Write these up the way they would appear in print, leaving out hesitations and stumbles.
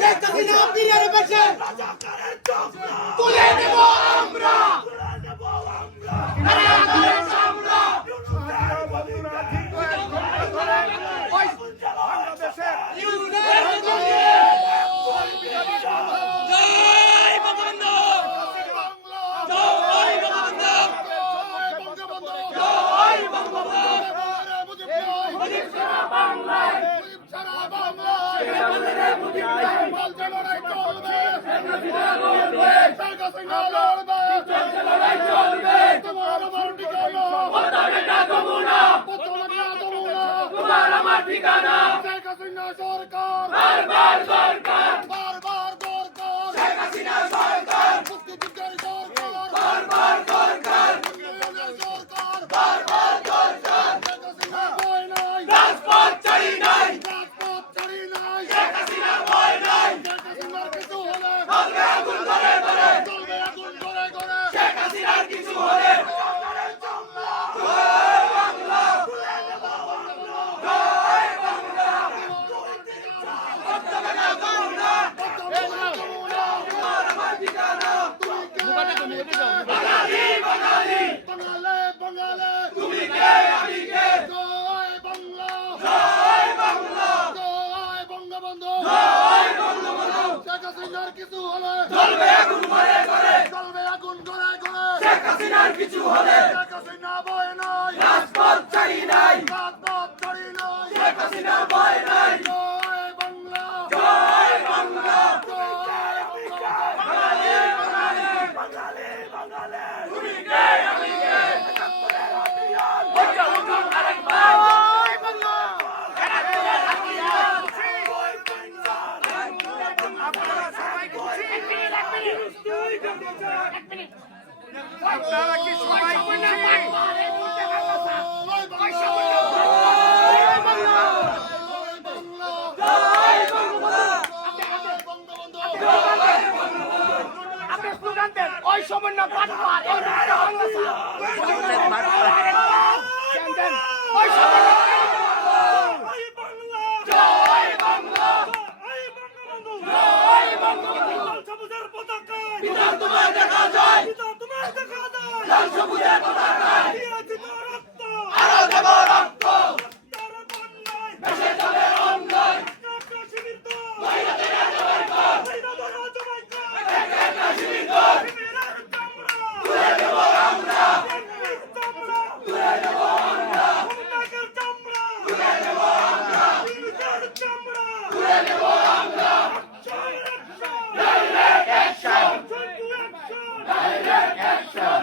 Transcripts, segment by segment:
শেখ হাসিনা পীরের বেশে তুলে নেব আমরা। কিছু হলে শেখ হাসিনা ভয় নাই, রাজপথ ছাড়ি নাই, শেখ হাসিনা ভয় নাই। জয় বাংলা, জয় বাংলা, বাঙালি বাঙালি বাঙালি বাঙালি, তুমি কে আমি কে, আরেকবার জয় বাংলা, আপনারা সবাই আপনারা কি সবাই ওই সময় না দেখা যায়, লাল সবুজের পতাকায় আরো দেব রক্ত, দেশে চলে অন্যায়, তুলে দেব আমরা, তুলে দেব আমরা, তুলে দেব আমরা, তুলে দেব আমরা। Direct action, direct action,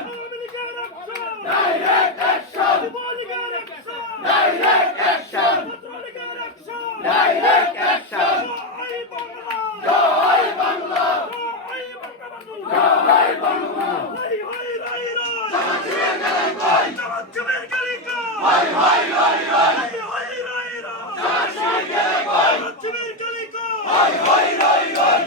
direct action, direct action, direct action. জয় বাংলা, জয় বাংলা, জামাতের গালি কই, হাই হাই হাই হাই, জামাতের গালি কই, হাই হাই হাই হাই।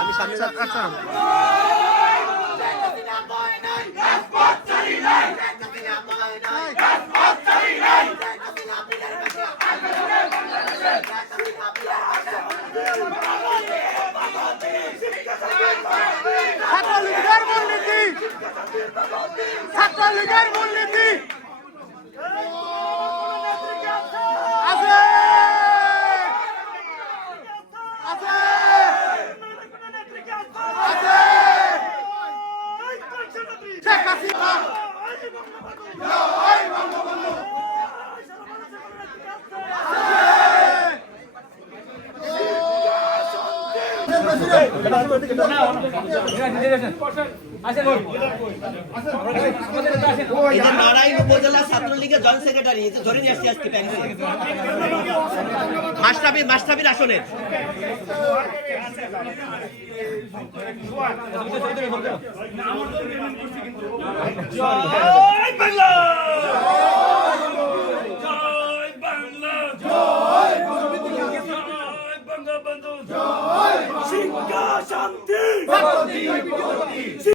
আমি সামনে যাচ্ছি। ছাত্রলীগের মূলনীতি, ছাত্রলীগের মূলনীতি আছে, আছে, আছে। শেখ হাসিনা, জয় বঙ্গবন্ধু, আছে। এই যে নারায়ণ উপজেলা ছাত্রলীগের জয়েন্ট সেক্রেটারি এই যে ধরে নিয়ে আসছি আজকে মাস্টাবির আসনের